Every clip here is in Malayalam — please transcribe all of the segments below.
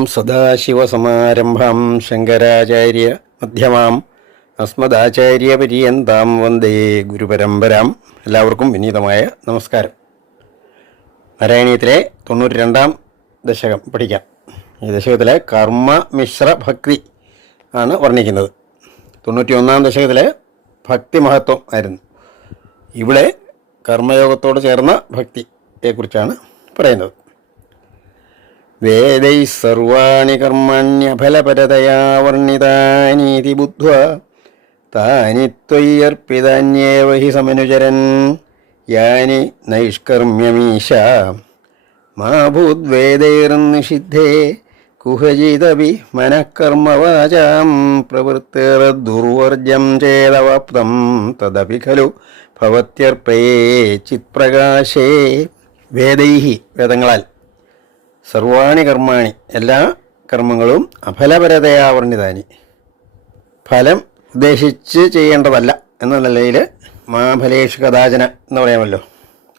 ഓം സദാശിവസമാരംഭാം ശങ്കരാചാര്യ മധ്യമാം അസ്മദാചാര്യപര്യന്താം വന്ദേ ഗുരുപരമ്പരാം. എല്ലാവർക്കും വിനീതമായ നമസ്കാരം. നാരായണീയത്തിലെ 92-ാം ദശകം പഠിക്കാം. ഈ ദശകത്തിലെ കർമ്മ മിശ്ര ഭക്തി ആണ് വർണ്ണിക്കുന്നത്. 91-ാം ദശകത്തിലെ ഭക്തി മഹത്വം ആയിരുന്നു. ഇവിടെ കർമ്മയോഗത്തോട് ചേർന്ന ഭക്തിയെക്കുറിച്ചാണ് പറയുന്നത്. വേദൈ സർവാണി കർമ്മണ്യഫലപരതയാ വർണ്ണിതാനീതി ബുദ്ധ്വാ താനി ത്വയ്യർപ്പിതാന്യേവ ഹി സമനുചരൻ യാനി നൈഷ്കർമ്യമീശ മാ ഭൂദ്വേദൈർനിഷിദ്ധേ കുഹചിദപി മനഃകർമ്മവാചാം പ്രവൃത്തിർദുർവർജ്യം ചേദവാപ്തം തദപി ഖലു ഭവത്യർപ്പയേ ചിത്പ്രകാശേ. വേദൈഹി വേദങ്ങളാൽ സർവാണി കർമാണി എല്ലാ കർമ്മങ്ങളും അഫലപരതയാ വർണ്ണിതാനി ഫലം ഉദ്ദേശിച്ച് ചെയ്യേണ്ടതല്ല എന്ന നിലയിൽ മാഫലേഷു കഥാചന എന്ന് പറയാമല്ലോ.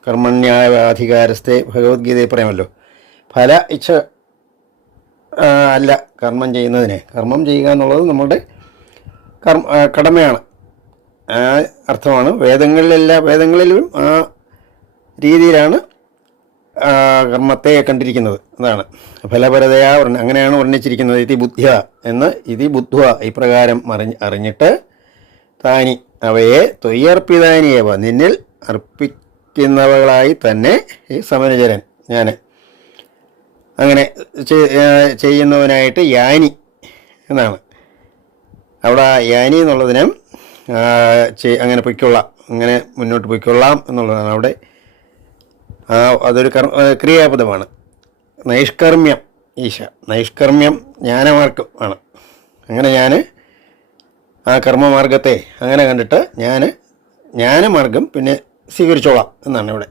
കർമ്മണ്യാധികാരസ്ഥെ ഭഗവത്ഗീതയിൽ പറയാമല്ലോ. ഫല ഇച്ഛ അല്ല കർമ്മം ചെയ്യുന്നതിനെ. കർമ്മം ചെയ്യുക എന്നുള്ളത് നമ്മുടെ കടമയാണ്. ആ അർത്ഥമാണ് വേദങ്ങളിലും ആ രീതിയിലാണ് കർമ്മത്തെ കണ്ടിരിക്കുന്നത്. അതാണ് ഫലപരതയാ അങ്ങനെയാണ് വർണ്ണിച്ചിരിക്കുന്നത്. ഇതി ബുദ്ധ്യ എന്ന് ഇതി ബുദ്ധ്വ ഇപ്രകാരം അറിഞ്ഞിട്ട് താനി അവയെ ത്വയ്യർപ്പിതാനിയവ നിന്നിൽ അർപ്പിക്കുന്നവകളായി തന്നെ ഈ സമനുചരൻ ഞാൻ അങ്ങനെ ചെയ്യുന്നവനായിട്ട് യാനി എന്നാണ്. അവിടെ യാനി എന്നുള്ളതിന് അങ്ങനെ പൊയ്ക്കൊള്ളാം, അങ്ങനെ മുന്നോട്ട് പൊയ്ക്കൊള്ളാം എന്നുള്ളതാണ് അവിടെ. അതൊരു ക്രിയാപദമാണ്. നൈഷ്കർമ്മ്യം ഈശ, നൈഷ്കർമ്മ്യം ജ്ഞാനമാർഗം ആണ്. അങ്ങനെ ഞാൻ ആ കർമ്മമാർഗത്തെ അങ്ങനെ കണ്ടിട്ട് ഞാൻ ജ്ഞാനമാർഗം പിന്നെ സ്വീകരിച്ചോളാം എന്നാണ് ഇവിടെ.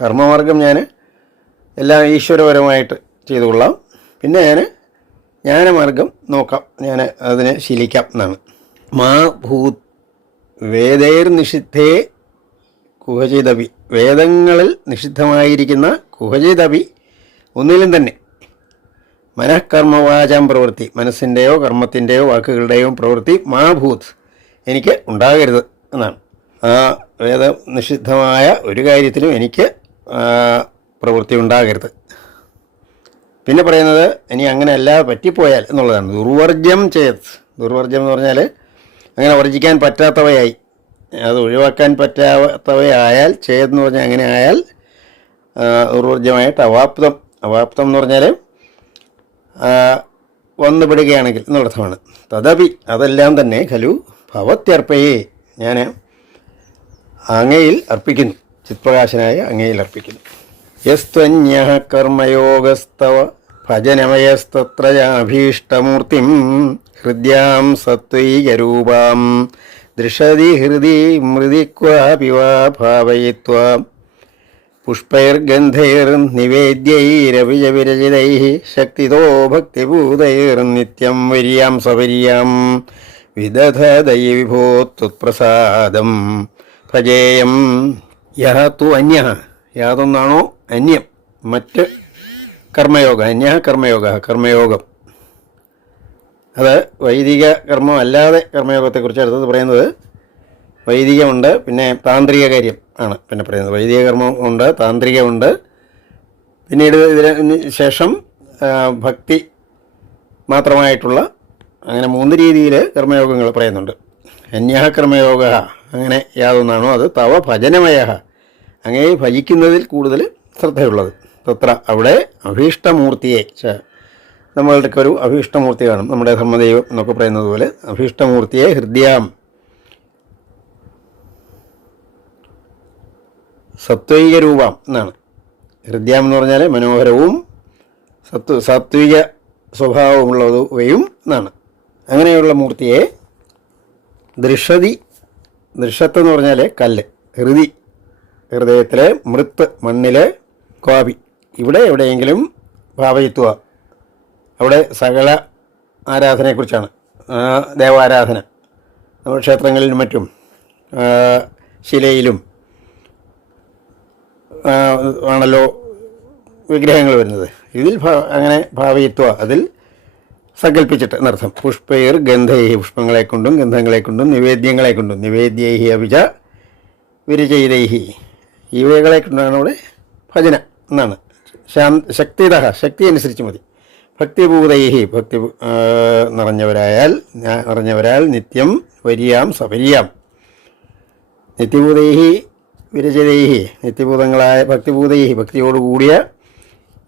കർമ്മമാർഗം ഞാൻ എല്ലാം ഈശ്വരപരമായിട്ട് ചെയ്തു കൊള്ളാം, പിന്നെ ഞാൻ ജ്ഞാനമാർഗം നോക്കാം, ഞാൻ അതിനെ ശീലിക്കാം എന്നാണ്. മാ ഭൂത് വേദൈർനിഷിദ്ധേ കുഹചിദപി വേദങ്ങളിൽ നിഷിദ്ധമായിരിക്കുന്ന കുഹചിദപി ഒന്നിലും തന്നെ മനഃകർമ്മവാചാം പ്രവൃത്തി മനസ്സിൻ്റെയോ കർമ്മത്തിൻ്റെയോ വാക്കുകളുടെയോ പ്രവൃത്തി മാഭൂത് എനിക്ക് ഉണ്ടാകരുത് എന്നാണ്. ആ വേദനിഷിദ്ധമായ ഒരു കാര്യത്തിലും എനിക്ക് പ്രവൃത്തി ഉണ്ടാകരുത്. പിന്നെ പറയുന്നത് ഇനി അങ്ങനെ അല്ലാതെ പറ്റിപ്പോയാൽ എന്നുള്ളതാണ്. ദുർവർജ്യം ചെയ്ത്, ദുർവർജ്യം എന്ന് പറഞ്ഞാൽ അങ്ങനെ വർജിക്കാൻ പറ്റാത്തവയായി, അത് ഒഴിവാക്കാൻ പറ്റാത്തവയായാൽ ചെയ്തെന്ന് പറഞ്ഞാൽ അങ്ങനെ ആയാൽ ദുർവർജ്യമായിട്ട് അവാപ്തം എന്ന് പറഞ്ഞാൽ വന്നുപെടുകയാണെങ്കിൽ എന്നർത്ഥമാണ്. തദപി അതെല്ലാം തന്നെ ഖലു ഭവത്യർപ്പയേ ഞാൻ അങ്ങയിൽ അർപ്പിക്കുന്നു, ചിത്പ്രകാശനായ അങ്ങയിൽ അർപ്പിക്കുന്നു. യസ്ത്വന്യഃ കർമ്മയോഗസ്തവ ഭജനമയസ്തത്രയാഭീഷ്ടമൂർത്തിം ഹൃദ്യാം സത്വൈകരൂപാം ദൃശതി ഹൃദി മൃതി ക്വാപി വാ ഭാവയിത്വാ പുഷ്പൈർഗന്ധൈർനിവേദ്യൈരവിജവിരചിതൈ ശക്തിതോ ഭക്തിഭൂതൈർനിത്യം വര്യാം സവര്യാം വിദധദൈ വിഭോ ത്വത്പ്രസാദം ഭജേയം. യഹ തു അന്യഃ യാതൊന്നാണോ അന്യം മറ്റ് കർമ്മയോഗ, അന്യഃ കർമ്മയോഗം അത് വൈദിക കർമ്മം അല്ലാതെ കർമ്മയോഗത്തെക്കുറിച്ച് അടുത്തത് പറയുന്നത്. വൈദികമുണ്ട്, പിന്നെ താന്ത്രിക കാര്യം ആണ് പിന്നെ പറയുന്നത്. വൈദിക കർമ്മം ഉണ്ട്, താന്ത്രികമുണ്ട്, പിന്നീട് ഇതിന് ശേഷം ഭക്തി മാത്രമായിട്ടുള്ള അങ്ങനെ 3 രീതിയിൽ കർമ്മയോഗങ്ങൾ പറയുന്നുണ്ട്. അന്യഃ കർമ്മയോഗ അങ്ങനെ യാതൊന്നാണോ അത് തവ ഭജനമയ അങ്ങനെ ഭജിക്കുന്നതിൽ കൂടുതൽ ശ്രദ്ധയുള്ളത്. തത്ര അവിടെ അഭീഷ്ടമൂർത്തിയെ നമ്മളുടെയൊക്കെ ഒരു അഭീഷ്ടമൂർത്തി കാണും. നമ്മുടെ ധർമ്മദൈവം എന്നൊക്കെ പറയുന്നത് പോലെ അഭീഷ്ടമൂർത്തിയെ ഹൃദ്യാം സത്വൈക രൂപം എന്നാണ്. ഹൃദ്യാം എന്ന് പറഞ്ഞാൽ മനോഹരവും സാത്വിക സ്വഭാവമുള്ളവയും എന്നാണ്. അങ്ങനെയുള്ള മൂർത്തിയെ ദൃശത്ത് എന്ന് പറഞ്ഞാൽ കല്ല്, ഹൃദയത്തിലെ മൃത്ത് മണ്ണിലെ ക്വാപി ഇവിടെ എവിടെയെങ്കിലും ഭാവയിത്വ അവിടെ സകല ആരാധനയെക്കുറിച്ചാണ്. ദേവാരാധന നമ്മൾ ക്ഷേത്രങ്ങളിലും മറ്റും ശിലയിലും ആണല്ലോ വിഗ്രഹങ്ങൾ വരുന്നത്. ഇതിൽ അങ്ങനെ ഭാവയിത്വ അതിൽ സങ്കല്പിച്ചിട്ട് എന്നർത്ഥം. പുഷ്പൈർ ഗന്ധൈഹി പുഷ്പങ്ങളെ കൊണ്ടും ഗന്ധങ്ങളെ കൊണ്ടും നിവേദ്യങ്ങളെ കൊണ്ടും നിവേദ്യൈഹി അഭിജ വിരചയിതൈഹി ഇവകളെ കൊണ്ടാണ് ഇവിടെ ഭജന എന്നാണ്. ശക്തിത ശക്തി അനുസരിച്ച് മതി. ഭക്തിഭൂതൈഹി ഭക്തി നിറഞ്ഞവരാൽ നിത്യം വരിയാം സപരിയാം നിത്യഭൂതൈഹി വിരചിതൈഹി നിത്യഭൂതങ്ങളായ ഭക്തിഭൂതൈഹി ഭക്തിയോടുകൂടിയ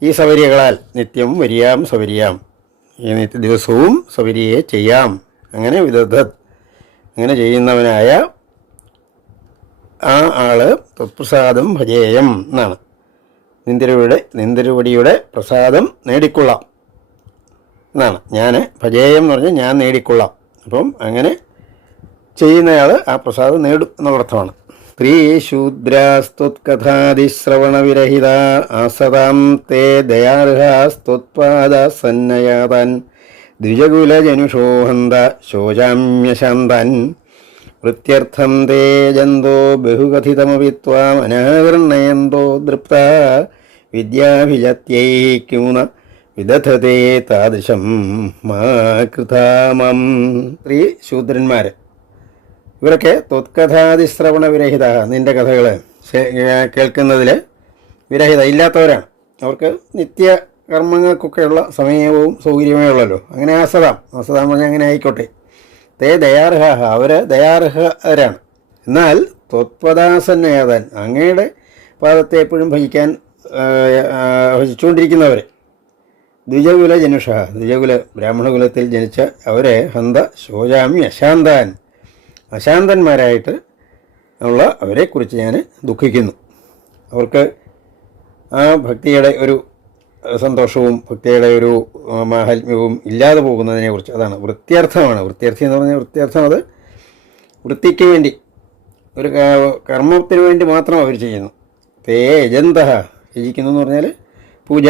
ഈ സവര്യകളാൽ നിത്യം വരിയാം സവരിയാം ഈ നിത്യ ദിവസവും സവരിയെ ചെയ്യാം. അങ്ങനെ അങ്ങനെ ചെയ്യുന്നവനായ ആ ആള് തത്പ്രസാദം ഭജേയം എന്നാണ്. നിന്തിരുവടിയുടെ പ്രസാദം നേടിക്കൊള്ളാം എന്നാണ്. ഞാൻ ഭജേയം എന്ന് പറഞ്ഞാൽ ഞാൻ നേടിക്കൊള്ളാം. അപ്പം അങ്ങനെ ചെയ്യുന്നയാൾ ആ പ്രസാദം നേടും എന്നുള്ള അർത്ഥമാണ്. സ്ത്രീ ശൂദ്രാസ്തുത്കഥാതിശ്രവണവിരഹിത ആസതാം തേ ദയാർഹാസ്തുത്പാദസന്നയാതാൻ ദ്വിജകുലജനുഷോഹന്ത ശോചാമ്യശാന്താൻ വൃത്യർത്ഥം തേ ജന്തോ ബഹുകഥിതമപി ത്വാം അനാകർണയന്തോ ദൃപ്ത വിദ്യാഭിജത്യൈക്യൂന വിദധതേ താദൃശം മാ കൃതാമം. സ്ത്രീ ശൂദ്രന്മാർ ഇവരൊക്കെ ത്വത്കഥാതിശ്രവണ വിരഹിത നിൻ്റെ കഥകൾ കേൾക്കുന്നതിൽ വിരഹിത ഇല്ലാത്തവരാണ്. അവർക്ക് നിത്യ കർമ്മങ്ങൾക്കൊക്കെയുള്ള സമയവും സൗകര്യമേ ഉള്ളല്ലോ. അങ്ങനെ ആസതാം പറഞ്ഞാൽ അങ്ങനെ ആയിക്കോട്ടെ. തേ ദയാർഹ അവർ ദയാർഹരാണ്. എന്നാൽ ത്വത്പദാസന്നയാതാൻ അങ്ങയുടെ പാദത്തെ എപ്പോഴും ഭജിച്ചുകൊണ്ടിരിക്കുന്നവർ ദ്വിജകുല ജനുഷ ദ്വിജകുല ബ്രാഹ്മണകുലത്തിൽ ജനിച്ച അവരെ ഹന്ത ശോചാമി അശാന്താൻ അശാന്തന്മാരായിട്ട് ഉള്ള അവരെക്കുറിച്ച് ഞാൻ ദുഃഖിക്കുന്നു. അവർക്ക് ആ ഭക്തിയുടെ ഒരു സന്തോഷവും ഭക്തിയുടെ ഒരു മാഹാത്മ്യവും ഇല്ലാതെ പോകുന്നതിനെക്കുറിച്ച് അതാണ് വൃത്യർത്ഥമാണ്. വൃത്യർത്ഥി എന്ന് പറഞ്ഞാൽ വൃത്യർത്ഥം അത് വൃത്തിക്ക് വേണ്ടി ഒരു കർമ്മത്തിന് വേണ്ടി മാത്രം അവർ ചെയ്യുന്നു. തേ യജന്ത യജിക്കുന്നു എന്ന് പറഞ്ഞാൽ പൂജ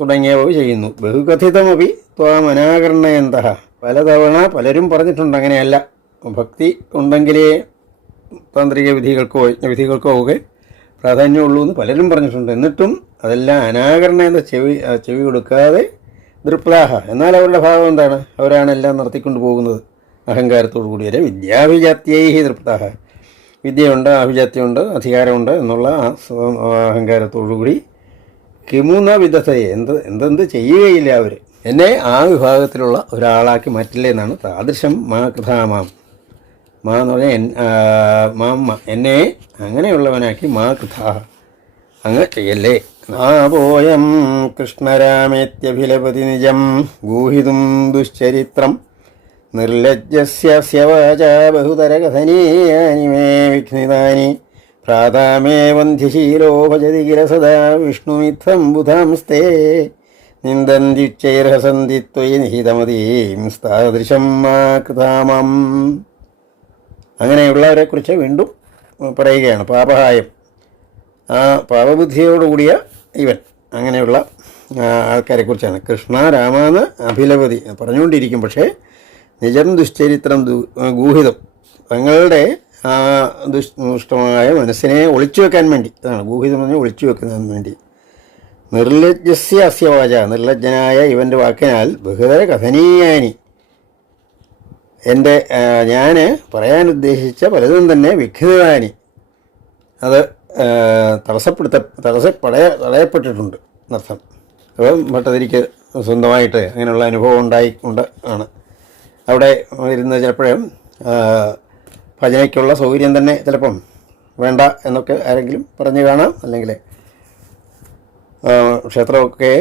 തുടങ്ങിയവ ചെയ്യുന്നു. ബഹുകഥിതമപി ത്വാം അനാകരണയന്ത പലതവണ പലരും പറഞ്ഞിട്ടുണ്ട് അങ്ങനെയല്ല, ഭക്തി ഉണ്ടെങ്കിലേ താന്ത്രിക വിധികൾക്കോ യജ്ഞവിധികൾക്കോ ഒക്കെ പ്രാധാന്യമുള്ളൂ എന്ന് പലരും പറഞ്ഞിട്ടുണ്ട്. എന്നിട്ടും അതെല്ലാം അനാകരണ എന്ന ചെവി കൊടുക്കാതെ ദൃപ്താഹ എന്നാൽ അവരുടെ ഭാവം എന്താണ്? അവരാണ് എല്ലാം നടത്തിക്കൊണ്ട് പോകുന്നത് അഹങ്കാരത്തോടു കൂടിയവരെ വിദ്യാഭിജാത്യൈഹി ദൃപ്താഹ വിദ്യയുണ്ട് അഭിജാത്യമുണ്ട് അധികാരമുണ്ട് എന്നുള്ള അഹങ്കാരത്തോടുകൂടി കിമുന വിദധയെ എന്തെന്ത് ചെയ്യുകയില്ല അവർ. എന്നെ ആ വിഭാഗത്തിലുള്ള ഒരാളാക്കി മാറ്റില്ലേ എന്നാണ് താദൃശം മാ കൃതാമാം. മാ എന്ന് പറഞ്ഞാൽ മാമ്മ എന്നെ അങ്ങനെയുള്ളവനാക്കി മാ കൃതാ അങ്ങ് ചെയ്യല്ലേ. ആപോയം കൃഷ്ണരാമേത്യഭിലപതി നിജം ഗൂഹിതും ദുശ്ചരിത്രം നിർലജ്ജസ്യ വാചാ ബഹുതരകഥനീയാനി മേ വിഘ്നിതാനി ഭ്രാതാമേ വന്ധ്യശീലോ ഭജതി കില സദാ വിഷ്ണുമിത്ഥം ബുധാംസ്തേ നിന്ദന്ത്യുച്ചൈർഹസന്തി ത്വയി നിഹിതമതീം താദൃശം മാ കൃതാമം. അങ്ങനെയുള്ളവരെക്കുറിച്ച് വീണ്ടും പറയുകയാണ്. പാപഹായം ആ പാപബുദ്ധിയോടുകൂടിയ ഇവൻ അങ്ങനെയുള്ള ആൾക്കാരെക്കുറിച്ചാണ്. കൃഷ്ണ രാമാന്ന് അഭിലപതി പറഞ്ഞുകൊണ്ടിരിക്കും. പക്ഷേ നിജം ദുശ്ചരിത്രം ഗൂഹിതം തങ്ങളുടെ ആ ദുഷ്ടമായ മനസ്സിനെ ഒളിച്ചു വെക്കാൻ വേണ്ടി അതാണ് ഗൂഹിതം പറഞ്ഞാൽ ഒളിച്ചു വെക്കുന്നതിന് വേണ്ടി. നിർലജ്ജസ്യ അസ്യവാച നിർലജ്ജനായ ഇവൻ്റെ വാക്കിനാൽ ബഹുതര കഥനീയാനി എൻ്റെ ഞാൻ പറയാൻ ഉദ്ദേശിച്ച പലതും തന്നെ വിഘ്നിതാനി അത് തടയപ്പെട്ടിട്ടുണ്ട് എന്നർത്ഥം. അപ്പം ഭട്ടതിരിക്ക് സ്വന്തമായിട്ട് അങ്ങനെയുള്ള അനുഭവം ഉണ്ടായിക്കൊണ്ട് ആണ് അവിടെ ഇരുന്ന് ചിലപ്പോഴും ഭജനയ്ക്കുള്ള സൗകര്യം തന്നെ ചിലപ്പം വേണ്ട എന്നൊക്കെ ആരെങ്കിലും പറഞ്ഞു കാണാം. അല്ലെങ്കിൽ ക്ഷേത്രമൊക്കെ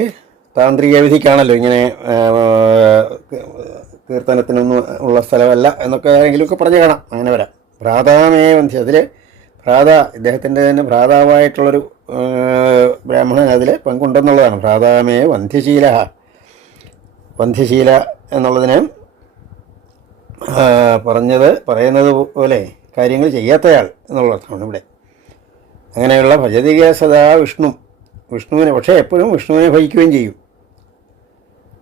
താന്ത്രിക വിധിക്കാണല്ലോ ഇങ്ങനെ കീർത്തനത്തിനൊന്നും ഉള്ള സ്ഥലമല്ല എന്നൊക്കെ ആരെങ്കിലുമൊക്കെ പറഞ്ഞു കാണാം. അങ്ങനെ വരാം. ഭ്രാതാമേ വന്ധ്യ അതിൽ ഇദ്ദേഹത്തിൻ്റെ തന്നെ ഭ്രാതാവായിട്ടുള്ളൊരു ബ്രാഹ്മണൻ അതിൽ പങ്കുണ്ടെന്നുള്ളതാണ്. ഭ്രാതാമേ വന്ധ്യശീല എന്നുള്ളതിന് പറയുന്നത് പോലെ കാര്യങ്ങൾ ചെയ്യാത്തയാൾ എന്നുള്ള അർത്ഥമാണ് ഇവിടെ. അങ്ങനെയുള്ള ഭജതിക സദാ വിഷ്ണുവിനെ പക്ഷേ എപ്പോഴും വിഷ്ണുവിനെ ഭജിക്കുകയും ചെയ്യും.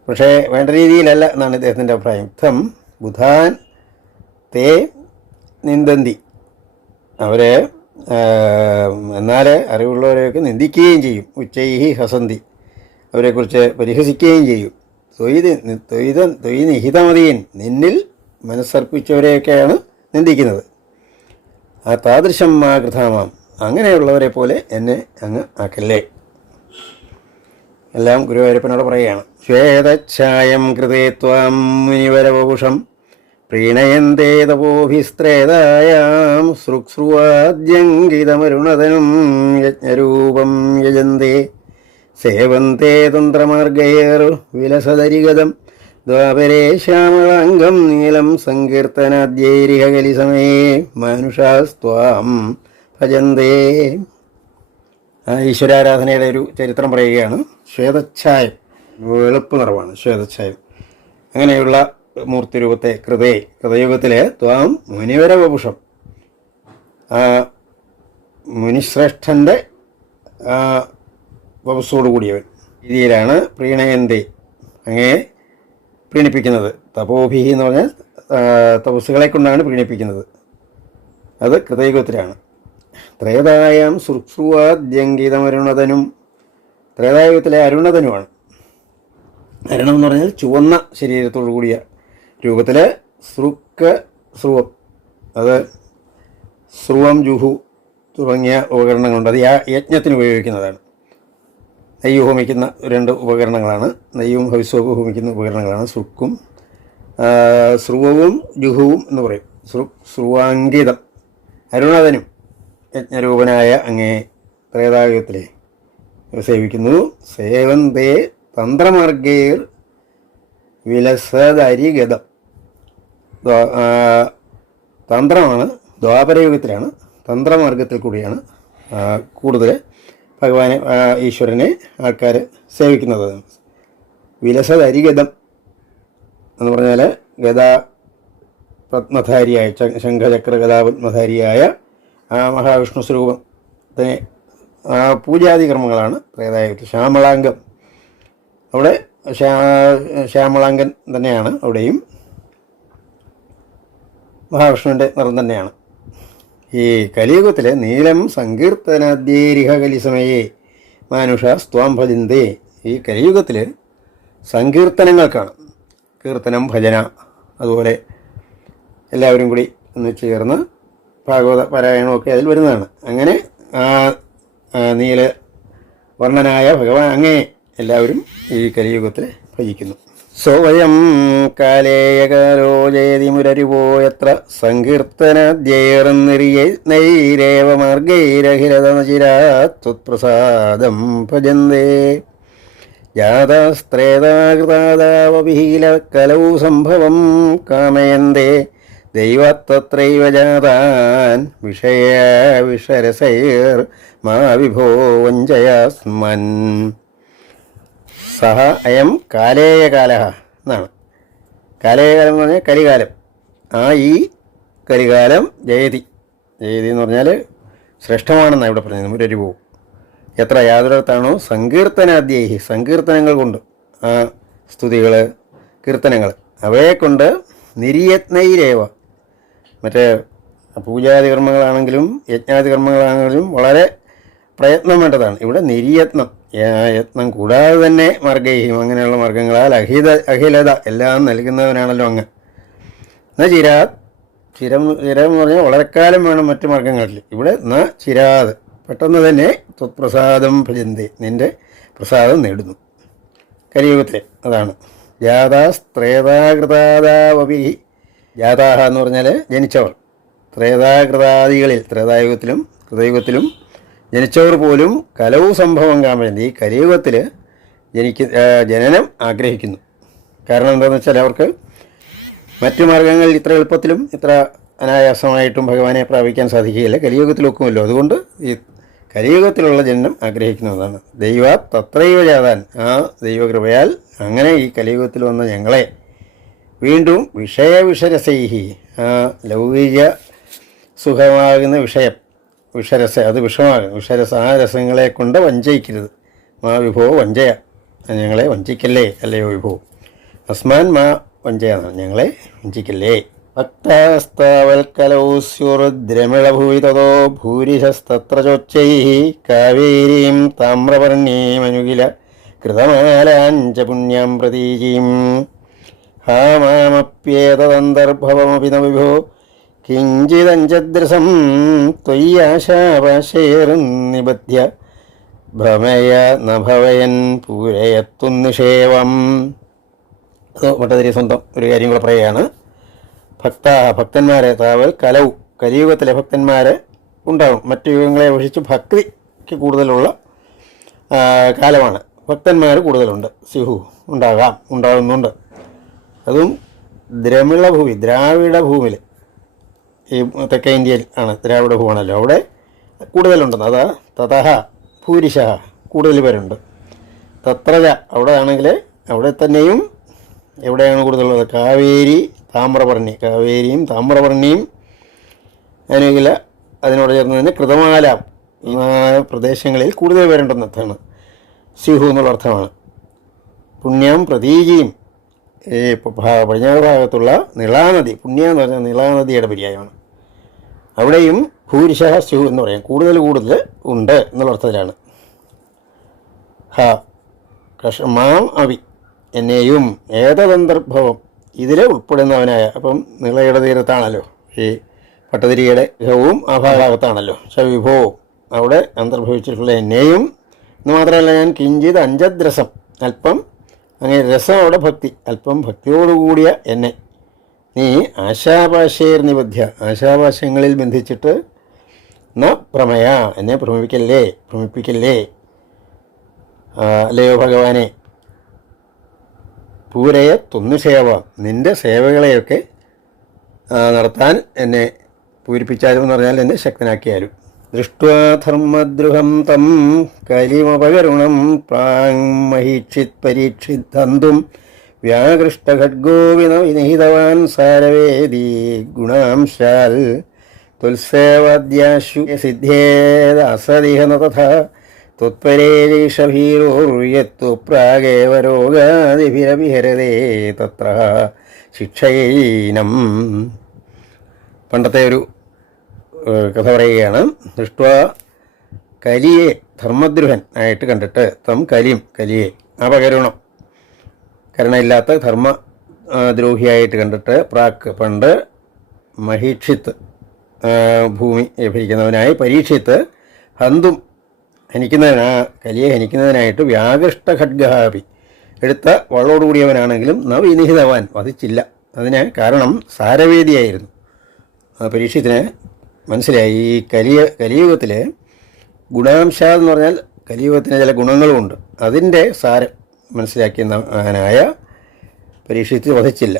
പക്ഷേ വേണ്ട രീതിയിലല്ല എന്നാണ് ഇദ്ദേഹത്തിൻ്റെ അഭിപ്രായം. ഇത്തം ബുധാൻ തേ നിന്ദന്തി എന്നാൽ അറിവുള്ളവരെയൊക്കെ നിന്ദിക്കുകയും ചെയ്യും. ഉച്ചൈഹി ഹസന്തി അവരെക്കുറിച്ച് പരിഹസിക്കുകയും ചെയ്യും. തൊയ്ത് നിഹിതമതിയൻ, നിന്നിൽ മനസ്സർപ്പിച്ചവരെയൊക്കെയാണ് നിന്ദിക്കുന്നത്. ആ താദൃശം മാ കൃതാമാം, അങ്ങനെയുള്ളവരെ പോലെ എന്നെ അങ്ങ് ആക്കല്ലേ. എല്ലാം ഗുരുവായൂരപ്പനോട് പറയുകയാണ്. ശ്വേതഛായം കൃതേ ത്വാം മുനിവരവപുഷം പ്രീണയന്തേ തപോഭിസ്ത്രേതായാം സൃക്സ്രുവാദ്യങ്കിതമരുണതനും യജ്ഞരൂപം യജന്തേ സേവന്തേ തന്ത്രമാർഗൈർ വിലസദരിഗതം ദ്വാപരേ ശ്യാമളാംഗം നീലം സങ്കീർത്തനാദ്യൈരിഹ കലിസമയേ മാനുഷാസ്ത്വാം ഭജന്തേ. ഈശ്വരാരാധനയുടെ ഒരു ചരിത്രം പറയുകയാണ്. ശ്വേതഛായം, വെളുപ്പ് നിറവാണ് ശ്വേതഛായം. അങ്ങനെയുള്ള മൂർത്തിരൂപത്തെ കൃതയുഗത്തിലെ ത്വാം മുനിവരവപുഷം, മുനിശ്രേഷ്ഠൻ്റെ വപസ്സോടുകൂടിയവൻ രീതിയിലാണ് പ്രീണയന്തി, അങ്ങേ പ്രീണിപ്പിക്കുന്നത്. തപോഭിഹി എന്ന് പറഞ്ഞാൽ തപസ്സുകളെ കൊണ്ടാണ് പ്രീണിപ്പിക്കുന്നത്. അത് കൃതയുഗത്തിലാണ്. ത്രേതായാം സൃക്സ്രുവാദ്യങ്കിതമരുണതനും, ത്രേതായുഗത്തിലെ അരുണതനുമാണ്. അരുണം എന്ന് പറഞ്ഞാൽ ചുവന്ന ശരീരത്തോടു കൂടിയ രൂപത്തിലെ സ്രുവം, അത് സ്രുവം, ജുഹു തുടങ്ങിയ ഉപകരണങ്ങളുണ്ട്. അത് യജ്ഞത്തിന് ഉപയോഗിക്കുന്നതാണ്. നെയ്യ് ഹോമിക്കുന്ന 2 ഉപകരണങ്ങളാണ്. നെയ്യും ഹവിസ്വവും ഹോമിക്കുന്ന ഉപകരണങ്ങളാണ് സ്രുവവും ജുഹുവും എന്ന് പറയും. സ്രുവാങ്കിതം അരുണതനും യജ്ഞരൂപനായ അങ്ങേ ത്രേതായുഗത്തിലെ സേവിക്കുന്നു. സേവന്തേ തന്ത്രമാർഗേർ വിലസദരിഗതം, തന്ത്രമാണ്. ദ്വാപരയുഗത്തിലാണ് തന്ത്രമാർഗത്തിൽ കൂടിയാണ് കൂടുതൽ ഭഗവാനെ, ഈശ്വരനെ ആൾക്കാർ സേവിക്കുന്നത്. വിലസദരിഗതം എന്ന് പറഞ്ഞാൽ ഗദാ പത്മധാരിയായ, ശംഖചക്ര ഗദാപത്മധാരിയായ ആ മഹാവിഷ്ണു സ്വരൂപത്തിനെ പൂജാതി കർമ്മങ്ങളാണ് ത്രേതായുഗത്തിൽ. ശ്യാമളാംഗം, അവിടെ ശ്യാമളാംഗൻ തന്നെയാണ്. അവിടെയും മഹാവിഷ്ണുവിൻ്റെ നിറം തന്നെയാണ്. ഈ കലിയുഗത്തിൽ നീലം സങ്കീർത്തനാദ്യേരിഹ കലിസമയേ മാനുഷ സ്ത്വാം ഭജന്തേ. ഈ കലിയുഗത്തിൽ സങ്കീർത്തനങ്ങൾക്കാണ്, കീർത്തനം, ഭജന, അതുപോലെ എല്ലാവരും കൂടി ഒന്ന് ചേർന്ന് ഭാഗവത പാരായണമൊക്കെ അതിൽ വരുന്നതാണ്. അങ്ങനെ നീല വർണ്ണനായ ഭഗവാൻ അങ്ങേ എല്ലാവരും ഈ കലിയുഗത്തിൽ ഭജിക്കുന്നു. സ്വയം കാലേയകാലോ ജയതി മുരരിപോയത്ര സങ്കീർത്തനാദ്യൈർനിര്യൈരേവ മാർഗൈരഖിലതനചിരാത്വത്പ്രസാദം ഭജന്തേ. ജാതാസ്ത്രേതാകൃതാദാവവിഹീല കലൗ സംഭവം കാമയന്തേ ദൈവത്തത്രൈവ ജാതാൻ വിഷരസൈർ മാ വിഭോ വഞ്ചയാസ്മൻ. സഹ അയം കാലേയകാല എന്നാണ്. കാലേയകാലം എന്ന് പറഞ്ഞാൽ കലികാലം. ഈ കലികാലം ജയതി എന്ന് പറഞ്ഞാൽ ശ്രേഷ്ഠമാണെന്നാണ് ഇവിടെ പറഞ്ഞത്. മുരരിപോ എത്ര യാതൊരിടത്താണോ സങ്കീർത്തനാദ്യേഹി, സങ്കീർത്തനങ്ങൾ കൊണ്ട്, സ്തുതികൾ, കീർത്തനങ്ങൾ, അവയെ കൊണ്ട് നിര്യത്നൈരേവ, മറ്റേ പൂജാതി കർമ്മങ്ങളാണെങ്കിലും യജ്ഞാതി കർമ്മങ്ങളാണെങ്കിലും വളരെ പ്രയത്നം വേണ്ടതാണ്. ഇവിടെ നിര്യത്നം, യത്നം കൂടാതെ തന്നെ മാർഗൈഹിം, അങ്ങനെയുള്ള മാർഗങ്ങളാൽ അഖിലത എല്ലാം നൽകുന്നവനാണല്ലോ അങ്ങ്. ന ചിരാത്, ചിരം എന്ന് പറഞ്ഞാൽ വളരെക്കാലം വേണം മറ്റു മാർഗങ്ങളിൽ. ഇവിടെ ന ചിരാത്, പെട്ടെന്ന് തന്നെ ത്വത്പ്രസാദം ഭജന്തി, നിൻ്റെ പ്രസാദം നേടുന്നു കലിയുഗത്തിലെ. അതാണ് ജാതാസ്ത്രേതാകൃതാദാവപി. ജാതാഹ എന്ന് പറഞ്ഞാൽ ജനിച്ചവർ. ത്രേതാകൃതാദികളിൽ, ത്രേതായുഗത്തിലും കൃതയുഗത്തിലും ജനിച്ചവർ പോലും കലവു സംഭവം കാമരുത്. ഈ കലിയുഗത്തിൽ ജനനം ആഗ്രഹിക്കുന്നു. കാരണം എന്താണെന്ന് വെച്ചാൽ അവർക്ക് മറ്റു മാർഗങ്ങളിൽ ഇത്ര എളുപ്പത്തിലും ഇത്ര അനായാസമായിട്ടും ഭഗവാനെ പ്രാപിക്കാൻ സാധിക്കുകയില്ല. കലിയുഗത്തിലൊക്കുമല്ലോ. അതുകൊണ്ട് ഈ കലിയുഗത്തിലുള്ള ജനനം ആഗ്രഹിക്കുന്നതാണ്. ദൈവാത് തത്രൈവ ജാതാൻ, ആ ദൈവകൃപയാൽ അങ്ങനെ ഈ കലിയുഗത്തിൽ വന്ന ഞങ്ങളെ വീണ്ടും വിഷരസൈഹി, ആ ലൗകിക സുഖമാകുന്ന വിഷയം, അത് വിഷമാകും. ആ രസങ്ങളെ കൊണ്ട് വഞ്ചയിക്കരുത്. മാ വിഭോ വഞ്ചയ, ഞങ്ങളെ വഞ്ചിക്കല്ലേ, അല്ലയോ വിഭോ. അസ്മാൻ മാ വഞ്ചയാണ്, ഞങ്ങളെ വഞ്ചിക്കല്ലേ. ഭക്താസ്താവൽക്കലൗ സ്യുരുദ്രമിളഭൂയി തതോ ഭൂരിശസ്തത്ര ചോച്ചൈ കാവേരീം താമ്രവർണ്ണീമനുകില കൃതമാലാഞ്ച പുണ്യം പ്രതീചീം ഹാ മാമപ്യേതദന്തർഭവമപി ന വിഭോ കിഞ്ചിദഞ്ചദ്രസം ത്വയ്യാശാപാശേർനിബധ്യ ഭ്രമയ നഭവയൻ പൂരയത്തു നിഷേവം. അത് ഭട്ടതിരി സ്വന്തം ഒരു കാര്യം കൂടെ പറയുകയാണ്. ഭക്തന്മാരെ താവൽ കലവും കലിയുഗത്തിലെ ഭക്തന്മാരെ ഉണ്ടാകും. മറ്റു യുഗങ്ങളെ അപേക്ഷിച്ച് ഭക്തിക്ക് കൂടുതലുള്ള കാലമാണ്. ഭക്തന്മാർ കൂടുതലുണ്ട്. സിഹു ഉണ്ടാകുന്നുണ്ട്. അതും ദ്രാവിഡ ഭൂമിയിൽ, ഈ തെക്കേ ഇന്ത്യയിൽ ആണ്, ദ്രാവിഡ ഭൂമാണല്ലോ, അവിടെ കൂടുതലുണ്ടെന്ന്. അതാ തതഹ ഭൂരിശ കൂടുതൽ പേരുണ്ട്. തത്രജ അവിടെ ആണെങ്കിൽ അവിടെ തന്നെയും എവിടെയാണ് കൂടുതലുള്ളത്? കാവേരിയും താമ്രപർണിയും അല്ലെങ്കിൽ അതിനോട് ചേർന്ന് തന്നെ കൃതമാല പ്രദേശങ്ങളിൽ കൂടുതൽ പേരുണ്ടെന്നർത്ഥമാണ്. സിഹു എന്നുള്ള അർത്ഥമാണ്. പുണ്യം പ്രതീകിയും ഈ പടിഞ്ഞാറ് ഭാഗത്തുള്ള നിളാനദി, പുണ്യ എന്ന് പറഞ്ഞാൽ നിളാനദിയുടെ പര്യായമാണ്. അവിടെയും ഭൂരിശ സിഹു എന്ന് പറയാം, കൂടുതൽ ഉണ്ട് എന്നുള്ള അർത്ഥത്തിലാണ്. മാം അവി എന്നെയും ഏതദന്തർഭവം ഇതിലെ ഉൾപ്പെടുന്നവനായ. അപ്പം നിളയുടെ തീരത്താണല്ലോ ഈ ഭട്ടതിരിയുടെ ഗവും ആ ഭാഗത്താണല്ലോ. വിഭോ അവിടെ അന്തർഭവിച്ചിട്ടുള്ള എന്നെയും എന്ന് മാത്രമല്ല, ഞാൻ കിഞ്ചിത് അഞ്ചദ്രസം അല്പം, അങ്ങനെ രസം അവിടെ ഭക്തി, അല്പം ഭക്തിയോടുകൂടിയ എന്നെ നീ ആശാപാശേർനിബധ്യ ആശാപാശങ്ങളിൽ ബന്ധിച്ചിട്ട് ന പ്രമയ എന്നെ ഭ്രമിപ്പിക്കല്ലേ അല്ലയോ ഭഗവാനെ. പൂരയ തുന്നുസേവ നിൻ്റെ സേവകളെയൊക്കെ നടത്താൻ എന്നെ പൂരിപ്പിച്ചാലും എന്ന് പറഞ്ഞാൽ എന്നെ ശക്തനാക്കിയാലും. ദൃഷ്ട്വാ ധർമ്മദ്രുഹം തം കലിമപകരുണം പ്രാങ്മഹീക്ഷിത് പരീക്ഷിദ്ധന്തും വ്യാകൃഷ്ടഖഡ്ഗോ വിനിഹിതവാൻ സാരവേദി ഗുണാംശാൽ തുൽസേവാദ്യാശു സിദ്ധ്യേദസദിഹ ന തഥാ ത്വത്പരേഷഭീരോർയത്തു പ്രാഗേവ രോഗാദിഭിരഭിഹരതേ തത്ര ശിക്ഷയീനം. പണ്ടത്തെ ഒരു കഥ പറയുകയാണ്. ദൃഷ്ട്വാ കലിയെ ധർമ്മദ്രുഹൻ ആയിട്ട് കണ്ടിട്ട് കലിയെ അപകരുണം കരുണയില്ലാത്ത ധർമ്മദ്രോഹിയായിട്ട് കണ്ടിട്ട് പണ്ട് മഹീക്ഷിത്ത് ഭൂമി ഭരിക്കുന്നവനായി പരീക്ഷിത്ത് ഹന്തും കലിയെ ഹനിക്കുന്നതിനായിട്ട് വ്യാകൃഷ്ട ഖഡ്ഗാപി എടുത്ത വള്ളോടുകൂടിയവനാണെങ്കിലും വിനിഹിതവാൻ വധിച്ചില്ല. അതിന് കാരണം സാരവേദിയായിരുന്നു. പരീക്ഷത്തിന് മനസ്സിലായി ഈ കലിയുഗത്തിൽ ഗുണാംശ എന്ന് പറഞ്ഞാൽ കലിയുഗത്തിന് ചില ഗുണങ്ങളുമുണ്ട്. അതിൻ്റെ സാരം മനസ്സിലാക്കിയവനായ പരീക്ഷിത്ത് വധിച്ചില്ല.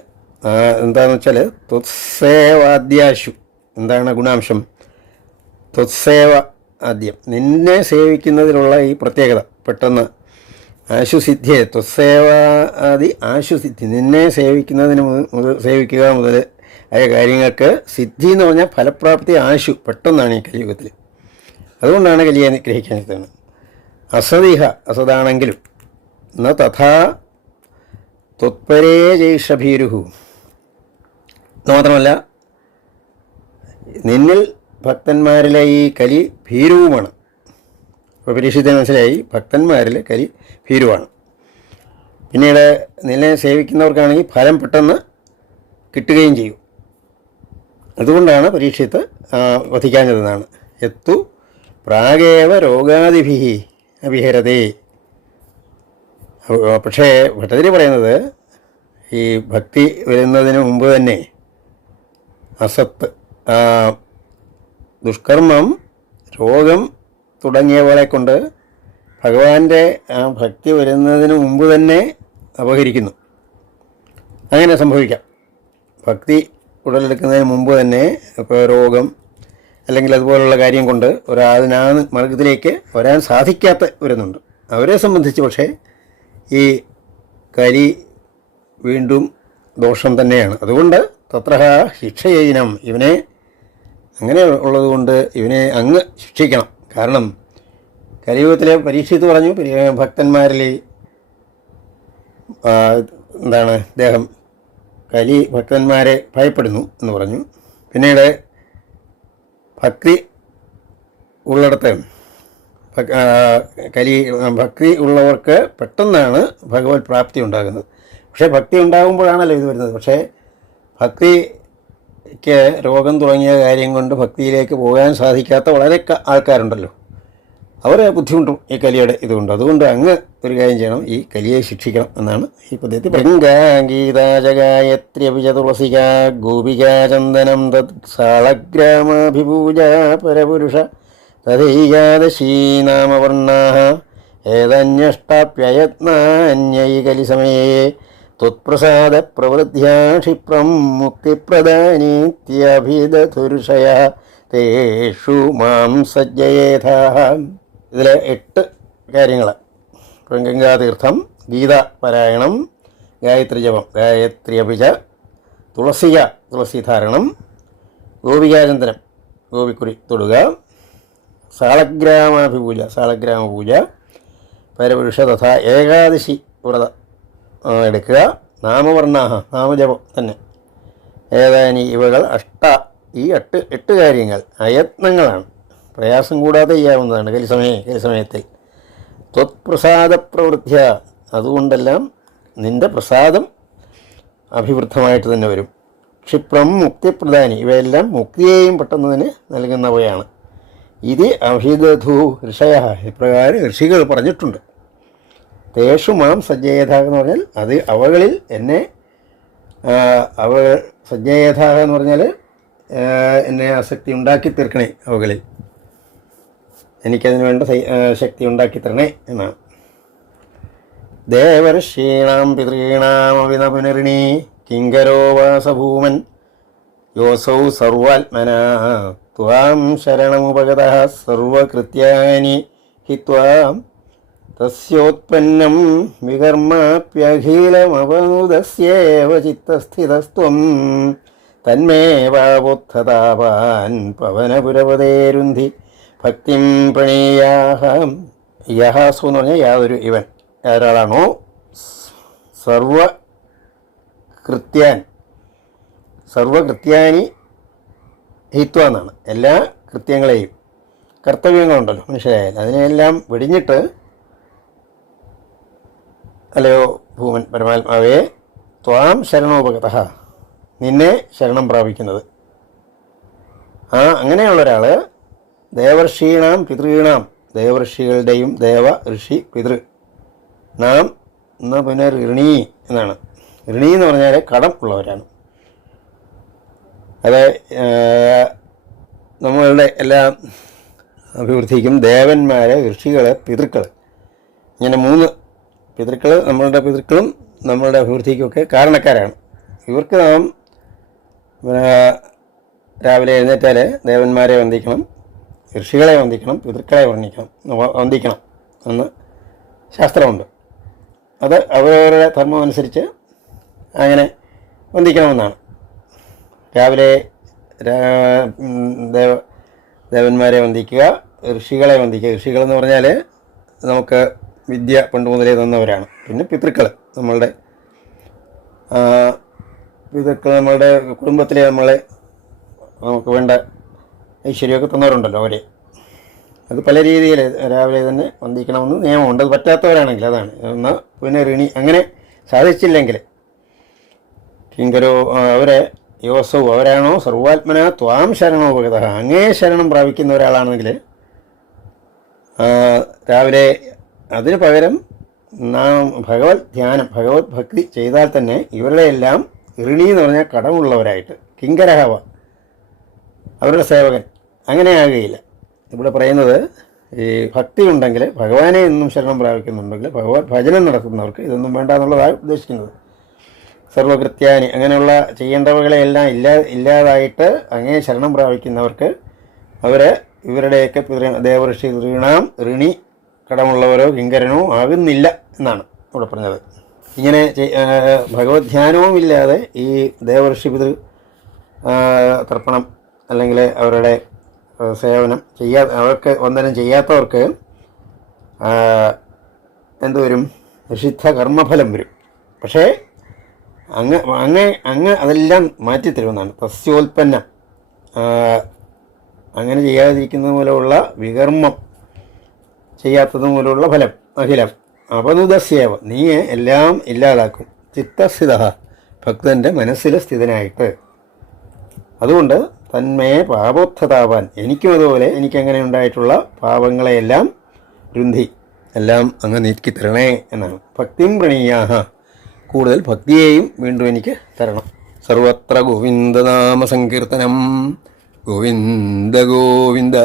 എന്താണെന്ന് വെച്ചാൽ ത്വത്സേവാദ്യാശു എന്താണ് ഗുണാംശം? ത്വത്സേവ ആദ്യം നിന്നെ സേവിക്കുന്നതിലുള്ള ഈ പ്രത്യേകത. പെട്ടെന്ന് ആശുസിദ്ധിയെ ത്വത്സേവാദി ആശുസിദ്ധി നിന്നെ സേവിക്കുക മുതൽ ആയ കാര്യങ്ങൾക്ക് സിദ്ധി എന്ന് പറഞ്ഞാൽ ഫലപ്രാപ്തി പെട്ടെന്നാണ് ഈ കലിയുഗത്തിൽ. അതുകൊണ്ടാണ് കലിയെ ഗ്രഹിക്കാൻ എത്തുന്നത്. അസതാണെങ്കിലും ന തഥാ ത്വത്പരേ ജൈഷഭീരുഹു എന്ന് മാത്രമല്ല നിന്നിൽ ഭക്തന്മാരിലെ ഈ കലി ഭീരുവുമാണ്. അപ്പോൾ പരീക്ഷിതന് മനസ്സിലായി ഭക്തന്മാരിൽ കലി ഭീരുവാണ്. പിന്നീട് നിന്നെ സേവിക്കുന്നവർക്കാണെങ്കിൽ ഫലം പെട്ടെന്ന് കിട്ടുകയും ചെയ്യും. അതുകൊണ്ടാണ് പരീക്ഷിത്ത് വധിക്കാഞ്ഞതെന്നാണ്. എത്തു പ്രാഗേവ രോഗാദിഭി അഭിഹരതേ. പക്ഷേ ഭട്ടതിരി പറയുന്നത് ഈ ഭക്തി വരുന്നതിന് മുമ്പ് തന്നെ അസത്ത്, ദുഷ്കർമ്മം, രോഗം തുടങ്ങിയവളെ കൊണ്ട് ഭഗവാന്റെ ഭക്തി വരുന്നതിന് മുമ്പ് തന്നെ അപഹരിക്കുന്നു. അങ്ങനെ സംഭവിക്കാം. ഭക്തി ഉടലെടുക്കുന്നതിന് മുമ്പ് തന്നെ ഇപ്പോൾ രോഗം അല്ലെങ്കിൽ അതുപോലുള്ള കാര്യം കൊണ്ട് ഒരാളിന് ആ മാർഗത്തിലേക്ക് വരാൻ സാധിക്കാത്ത വരുന്നുണ്ട്. അവരെ സംബന്ധിച്ച് പക്ഷേ ഈ കലി വീണ്ടും ദോഷം തന്നെയാണ്. അതുകൊണ്ട് തത്ര ശിക്ഷയനം ഇവനെ അങ്ങനെ ഉള്ളതുകൊണ്ട് ഇവനെ അങ്ങ് ശിക്ഷിക്കണം. കാരണം കലിയുഗത്തിലെ പരീക്ഷിത്ത് പറഞ്ഞു ഭക്തന്മാരിൽ അദ്ദേഹം കലി ഭക്തന്മാരെ ഭയപ്പെടുന്നു എന്ന് പറഞ്ഞു. പിന്നീട് ഭക്തി ഉള്ളിടത്ത് കലി ഭക്തി ഉള്ളവർക്ക് പെട്ടെന്നാണ് ഭഗവത് പ്രാപ്തി ഉണ്ടാകുന്നത്. പക്ഷേ ഭക്തി ഉണ്ടാകുമ്പോഴാണല്ലോ ഇത് വരുന്നത്. പക്ഷേ ഭക്തിക്ക് രോഗം തുടങ്ങിയ കാര്യം കൊണ്ട് ഭക്തിയിലേക്ക് പോകാൻ സാധിക്കാത്ത വളരെ ആൾക്കാരുണ്ടല്ലോ, അവർ ബുദ്ധിമുട്ടും ഈ കലിയുടെ ഇതുകൊണ്ട്. അതുകൊണ്ട് അങ്ങ് ഒരു കാര്യം ചെയ്യണം, ഈ കലിയെ ശിക്ഷിക്കണം എന്നാണ് ഈ പദ്ധതി. ഗീതാജഗായത്ര്യപിജ തുളസിക ഗോപികാചന്ദനം തത് സാളഗ്രാമാഭിപൂജ പരപുരുഷ തഥൈകാദശീ നാമവർണ്ണാഃ ഏതന്യഷ്ടാപ്യയത്നാന്യൈ കലിസമയേ ത്വത്പ്രസാദ പ്രവൃദ്ധ്യാ ക്ഷിപ്രം മുക്തിപ്രദാനീത്യഭിദധുർഷയഃ തേഷു മാം സജ്ജയേഥാഃ. ഇതിലെ 8 കാര്യങ്ങൾ: ഗംഗാതീർത്ഥം, ഗീതാപാരായണം, ഗായത്രി ജപം, ഗായത്രി അഭിജ, തുളസിക, തുളസിധാരണം, ഗോപികാചന്ദനം, ഗോപിക്കുറി തൊടുക, സാളഗ്രാമാഭിപൂജ, സാളഗ്രാമപൂജ, പരപുരുഷ തഥാ ഏകാദശി വ്രതം എടുക്കുക, നാമവർണ്ണാഹ, നാമജപം തന്നെ, ഏതാനി ഇവകൾ ഈ 8 കാര്യങ്ങൾ അയത്നങ്ങളാണ്, പ്രയാസം കൂടാതെ ചെയ്യാവുന്നതാണ്. കലിസമയത്തിൽ ത്വത്പ്രസാദ പ്രവൃത്തിയ, അതുകൊണ്ടെല്ലാം നിൻ്റെ പ്രസാദം അഭിവൃദ്ധമായിട്ട് തന്നെ വരും. ക്ഷിപ്രം മുക്തിപ്രദാനി, ഇവയെല്ലാം മുക്തിയെയും പെട്ടെന്ന് നൽകുന്നവയാണ്. ഇത് അഭിദധു ഋഷയ, ഇപ്രകാരം ഋഷികൾ പറഞ്ഞിട്ടുണ്ട്. തേഷു മാം സജ്ജയേഥ എന്ന് പറഞ്ഞാൽ അത് അവകളിൽ എന്നെ, സജ്ജയേഥ എന്ന് പറഞ്ഞാൽ എന്നെ ആസക്തി ഉണ്ടാക്കി തീർക്കണേ, അവകളിൽ എനിക്കതിന് വേണ്ട ശക്തി ഉണ്ടാക്കി തരണേ എന്നാണ്. ദേവർഷീണാം പിതॄണാമവിന പുനർണീ കിങ്കരോ വാസഭൂമൻ യോസൗ സർവാത്മനാ ത്വാം ശരണമുപഗതഃ സർവകൃത്യാനി ഹി ത്വാം തസ്യോത്പന്നം വികർമാപ്യഖിലമവനുദസ്യേവ ചിത്തസ്ഥിതസ്ത്വം തന്മേ വാവോത്ഥതാപാൻ പവനപുരപതേരുന്ധി ഭക്തിം പ്രണീയാഹം. യഹാസു എന്ന് പറഞ്ഞാൽ യാതൊരു ഇവൻ, ഒരാളാണോ സർവകൃത്യാനി ഹിത്വ എന്നാണ്, എല്ലാ കൃത്യങ്ങളെയും, കർത്തവ്യങ്ങളുണ്ടല്ലോ മനുഷ്യരായാലും അതിനെല്ലാം വെടിഞ്ഞിട്ട്, അല്ലയോ ഭൂമൻ പരമാത്മാവേ, ത്വാം ശരണോപഗതഃ, നിന്നെ ശരണം പ്രാപിക്കുന്നത്. അങ്ങനെയുള്ള ഒരാൾ ദേവർഷീണാം പിതൃണാം, ദേവർഷികളുടെയും, ദേവ ഋഷി പിതൃ, നാം എന്ന പുനർഋണീ എന്നാണ്. ഋണി എന്ന് പറഞ്ഞാൽ കടം ഉള്ളവരാണ്. അത് നമ്മളുടെ എല്ലാ അഭിവൃദ്ധിക്കും ദേവന്മാരെ, ഋഷികളെ, പിതൃക്കൾ, ഇങ്ങനെ 3 പിതൃക്കൾ, നമ്മളുടെ പിതൃക്കളും നമ്മളുടെ അഭിവൃദ്ധിക്കുമൊക്കെ കാരണക്കാരാണ്. ഇവർക്ക് നാം രാവിലെ എഴുന്നേറ്റാൽ ദേവന്മാരെ വന്ദിക്കണം, ഋഷികളെ വന്ദിക്കണം, പിതൃക്കളെ വന്ദിക്കണം എന്ന് ശാസ്ത്രമുണ്ട്. അത് അവരവരുടെ ധർമ്മം അനുസരിച്ച് അങ്ങനെ വന്ദിക്കണമെന്നാണ്. രാവിലെ ദേവന്മാരെ വന്ദിക്കുക, ഋഷികളെ വന്ദിക്കുക. ഋഷികളെന്ന് പറഞ്ഞാൽ നമുക്ക് വിദ്യ പണ്ട് മുതലേ തന്നവരാണ്. പിന്നെ പിതൃക്കൾ, നമ്മളുടെ കുടുംബത്തിലെ നമുക്ക് വേണ്ട ഐശ്വര്യമൊക്കെ തന്നവരുണ്ടല്ലോ, അവരെ അത് പല രീതിയിൽ രാവിലെ തന്നെ വന്ദിക്കണമെന്ന് നിയമമുണ്ട്. അത് പറ്റാത്തവരാണെങ്കിൽ അതാണ്. എന്നാൽ പിന്നെ ഋണി അങ്ങനെ സാധിച്ചില്ലെങ്കിൽ കിങ്കരോ അവരെ യോസവും, അവരാണോ സർവാത്മന ത്വാം ശരണോപഗത, അങ്ങേ ശരണം പ്രാപിക്കുന്ന ഒരാളാണെങ്കിൽ രാവിലെ അതിന് പകരം നാം ഭഗവത് ധ്യാനം, ഭഗവത് ഭക്തി ചെയ്താൽ തന്നെ ഇവരുടെ എല്ലാം ഋണി എന്ന് പറഞ്ഞാൽ കടമുള്ളവരായിട്ട്, കിങ്കരഹവ, അവരുടെ സേവകൻ അങ്ങനെയാകുകയില്ല. ഇവിടെ പറയുന്നത് ഈ ഭക്തി ഉണ്ടെങ്കിൽ, ഭഗവാനെ എന്നും ശരണം പ്രാപിക്കുന്നുണ്ടെങ്കിൽ, ഭഗവത് ഭജനം നടത്തുന്നവർക്ക് ഇതൊന്നും വേണ്ട എന്നുള്ളതാണ് ഉദ്ദേശിക്കുന്നത്. സർവകൃത്യാനി, അങ്ങനെയുള്ള ചെയ്യേണ്ടവകളെല്ലാം ഇല്ലാതായിട്ട് അങ്ങേ ശരണം പ്രാപിക്കുന്നവർക്ക് ഇവരുടെയൊക്കെ ദേവഋഷി ഋണാം ഋണി, കടമുള്ളവരോ കിങ്കരനോ ആകുന്നില്ല എന്നാണ് ഇവിടെ പറഞ്ഞത്. ഇങ്ങനെ ഭഗവത് ധ്യാനവും ഇല്ലാതെ ഈ ദേവഋഷി പിതൃ തർപ്പണം അല്ലെങ്കിൽ അവരുടെ സേവനം അവർക്ക് വന്ദനം ചെയ്യാത്തവർക്ക് എന്തുവരും? നിഷിദ്ധ കർമ്മഫലം വരും. പക്ഷേ അങ്ങ് അതെല്ലാം മാറ്റിത്തരുമെന്നാണ്. തസ്യോൽപ്പന്നം, അങ്ങനെ ചെയ്യാതിരിക്കുന്നത് മൂലമുള്ള വികർമ്മം, ചെയ്യാത്തത് മൂലമുള്ള ഫലം അഖിലം അപനുദസ്യേവ നീ എല്ലാം ഇല്ലാതാക്കും. ചിത്തസ്ഥിത ഭക്തൻ്റെ മനസ്സിൽ സ്ഥിതനായിട്ട്. അതുകൊണ്ട് തന്മേ പാപോത്ഥതാവാൻ എനിക്കും അതുപോലെ എനിക്കങ്ങനെ ഉണ്ടായിട്ടുള്ള പാപങ്ങളെയെല്ലാം രുന്ധി എല്ലാം അങ്ങ് നീക്കി തരണേ എന്നാണ്. ഭക്തിം പ്രണീയാഹ കൂടുതൽ ഭക്തിയെയും വീണ്ടും എനിക്ക് തരണം. സർവത്ര ഗോവിന്ദനാമ സങ്കീർത്തനം ഗോവിന്ദ ഗോവിന്ദ.